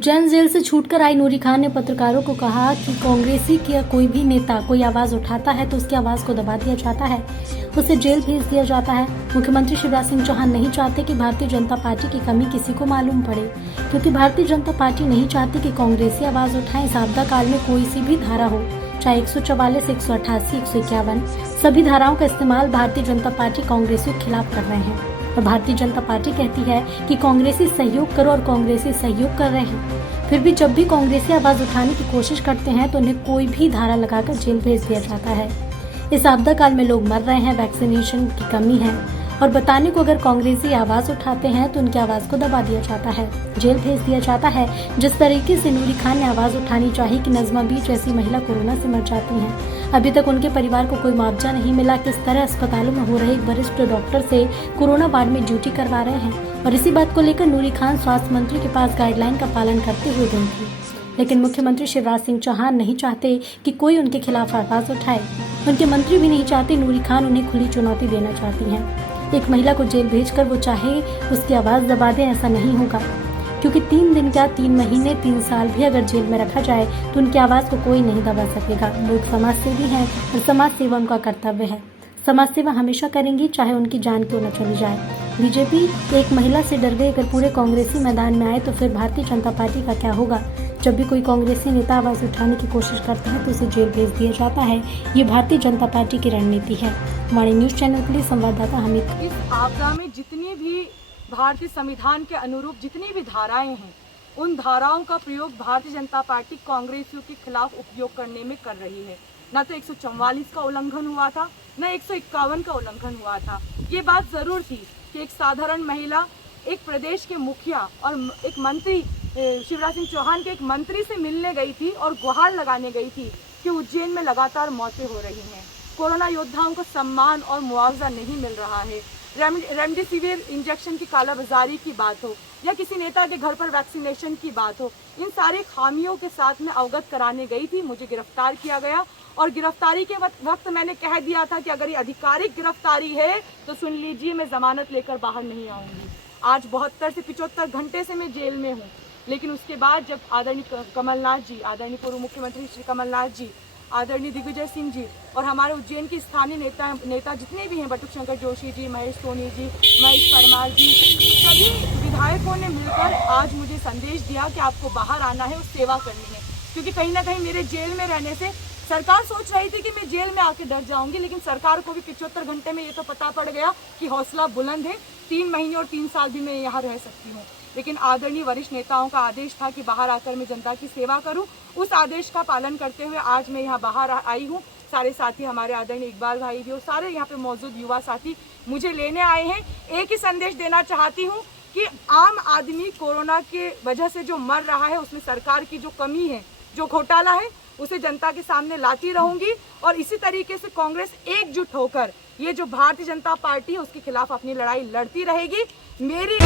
Ujjain jail से छूटकर आई नूरी खान ने पत्रकारों को कहा कि कांग्रेसी का कोई भी नेता कोई आवाज उठाता है तो उसकी आवाज को दबा दिया जाता है, उसे जेल भेज दिया जाता है। मुख्यमंत्री शिवराज सिंह चौहान नहीं चाहते कि भारतीय जनता पार्टी की कमी किसी को मालूम पड़े, क्योंकि भारतीय जनता पार्टी नहीं चाहती कि कांग्रेसी आवाज उठाए। इस आपदा काल में कोई सी भी धारा हो, चाहे 144, 188, 151, सभी धाराओं का इस्तेमाल भारतीय जनता पार्टी कांग्रेसियों के खिलाफ कर रहे हैं। और भारतीय जनता पार्टी कहती है कि कांग्रेसी सहयोग करो और कांग्रेसी सहयोग कर रहे हैं। फिर भी जब भी कांग्रेसी आवाज उठाने की कोशिश करते हैं तो उन्हें कोई भी धारा लगाकर जेल भेज दिया जाता है। इस आपदा काल में लोग मर रहे हैं, वैक्सीनेशन की कमी है और बताने को अगर कांग्रेसी आवाज उठाते हैं तो उनकी आवाज को दबा दिया जाता है, जेल भेज दिया जाता है। जिस तरीके से नूरी खान ने आवाज उठानी चाहिए कि नजमा बीच जैसी महिला कोरोना से मर जाती हैं, अभी तक उनके परिवार को कोई मुआवजा नहीं मिला। किस तरह अस्पतालों में हो रहे एक वरिष्ठ डॉक्टर से कोरोना वार्ड में ड्यूटी करवा रहे हैं और इसी बात को लेकर नूरी खान स्वास्थ्य मंत्री के पास गाइडलाइन का पालन करते हुए गई थी, लेकिन मुख्यमंत्री शिवराज सिंह चौहान नहीं चाहते कि कोई उनके खिलाफ आवाज उठाए। उनके मंत्री भी नहीं चाहते। नूरी खान उन्हें खुली चुनौती देना चाहती हैं। एक महिला को जेल भेजकर वो चाहे उसकी आवाज दबा दे, ऐसा नहीं होगा, क्योंकि 3 दिन क्या 3 महीने 3 साल भी अगर जेल में रखा जाए तो उनकी आवाज को कोई नहीं दबा सकेगा। लोग समाज सेवी हैं और समाज सेवा उनका कर्तव्य है। समाज सेवा हमेशा करेंगी, चाहे उनकी जान क्यों न चली जाए। बीजेपी एक महिला से डर गई, अगर पूरे कांग्रेसी मैदान में आए तो फिर भारतीय जनता पार्टी का क्या होगा। जब भी कोई कांग्रेसी नेता आवाज उठाने की कोशिश करता है तो उसे जेल भेज दिया जाता है। ये भारतीय जनता पार्टी की रणनीति है। हमारे न्यूज चैनल के लिए संवाददाता हमीद। इस आपदा में जितनी भी भारतीय संविधान के अनुरूप जितनी भी धाराएं हैं, उन धाराओं का प्रयोग भारतीय जनता पार्टी कांग्रेसियों के खिलाफ उपयोग करने में कर रही है। न तो 144 का उल्लंघन हुआ था, न 151 का उल्लंघन हुआ था। ये बात जरूर थी कि एक साधारण महिला एक प्रदेश के मुखिया और एक मंत्री शिवराज सिंह चौहान के एक मंत्री से मिलने गई थी और गुहार लगाने गई थी कि उज्जैन में लगातार मौतें हो रही हैं, कोरोना योद्धाओं को सम्मान और मुआवजा नहीं मिल रहा है, रेमडेसिविर इंजेक्शन की कालाबाजारी की बात हो या किसी नेता के घर पर वैक्सीनेशन की बात हो, इन सारे खामियों के साथ में अवगत कराने गई थी। मुझे गिरफ्तार किया गया और गिरफ्तारी के वक्त मैंने कह दिया था कि अगर ये आधिकारिक गिरफ्तारी है तो सुन लीजिए, मैं जमानत लेकर बाहर नहीं आऊंगी। आज 72 से 75 घंटे से मैं जेल में हूँ, लेकिन उसके बाद जब आदरणीय कमलनाथ जी, आदरणीय पूर्व मुख्यमंत्री श्री कमलनाथ जी, आदरणीय दिग्विजय सिंह जी और हमारे उज्जैन के स्थानीय नेता जितने भी हैं, बटुक शंकर जोशी जी, महेश सोनी जी, महेश परमार जी, सभी विधायकों ने मिलकर आज मुझे संदेश दिया कि आपको बाहर आना है और सेवा करनी है। क्योंकि कहीं ना कहीं मेरे जेल में रहने से सरकार सोच रही थी कि मैं जेल में आके डर जाऊंगी, लेकिन सरकार को भी 75 घंटे में ये तो पता पड़ गया कि हौसला बुलंद है, 3 महीने और 3 साल भी मैं यहाँ रह सकती हूँ। लेकिन आदरणीय वरिष्ठ नेताओं का आदेश था कि बाहर आकर मैं जनता की सेवा करूं। उस आदेश का पालन करते हुए आज मैं यहाँ बाहर आई हूँ। सारे साथी, हमारे आदरणीय इकबाल भाई भी और सारे यहाँ पे मौजूद युवा साथी मुझे लेने आए हैं। एक ही संदेश देना चाहती हूँ कि आम आदमी कोरोना के वजह से जो मर रहा है, उसमें सरकार की जो कमी है, जो घोटाला है, उसे जनता के सामने लाती रहूंगी और इसी तरीके से कांग्रेस एकजुट होकर ये जो भारतीय जनता पार्टी है उसके खिलाफ अपनी लड़ाई लड़ती रहेगी। मेरी